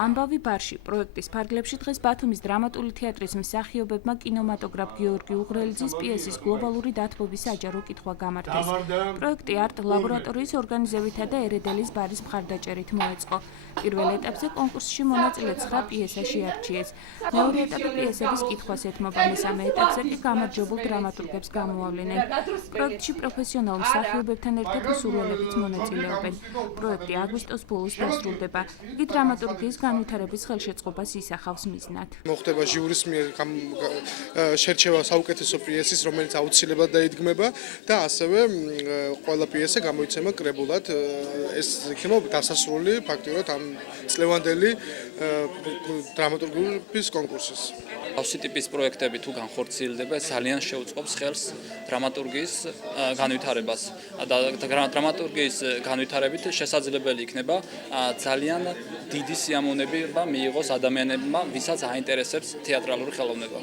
ამბავი ბარში პროექტის ფარგლებში დღეს ბათუმის დრამატული თეატრის მსახიობებმა კინემატოგრაფ გიორგი უღრელიძის პიესის გლობალური დათბობის საჯარო კითხვა გამართეს. პროექტი არტ ლაბორატორიის ორგანიზებითა და ერედელის ბარის მხარდაჭერით მოეწყო. პირველ ეტაპზე კონკურსში მონაწილე 9 პიესა შეარჩიეს. მეორე ეტაპი პიესების კითხვას ეთმობა, მესამე ეტაპზე კი გამარჯვებულ დრამატურგებს გამოავლენენ. პროექტში პროფესიონალ მსახიობებთან ერთად მსურველებიც მონაწილეობენ. პროექტი აგვისტოს ბოლოს დასრულდება. იგი დრამატურგიის განვითარების ხელშეწყობას ისახავს მიზნად. მოხდება ჟიურის მიერ შერჩევა საუკეთესო პიესის, რომელიც აუცილებლად დაიდგმება და ასევე ყველა პიესა გამოიცემა კრებულად. ეს იქნება დასასრული ფაქტიურად ამ წლევანდელი დრამატურგიის კონკურსის. ავსი ტიპის პროექტები თუ განხორციელდება, ძალიან შეუწყობს ხელს დრამატურგიის განვითარებას და დრამატურგიის განვითარებით შესაძლებელი იქნება ძალიან დიდი სიამოვნება მიიღოს ადამიანებმა, ვისაც აინტერესებს თეატრალური ხელოვნება.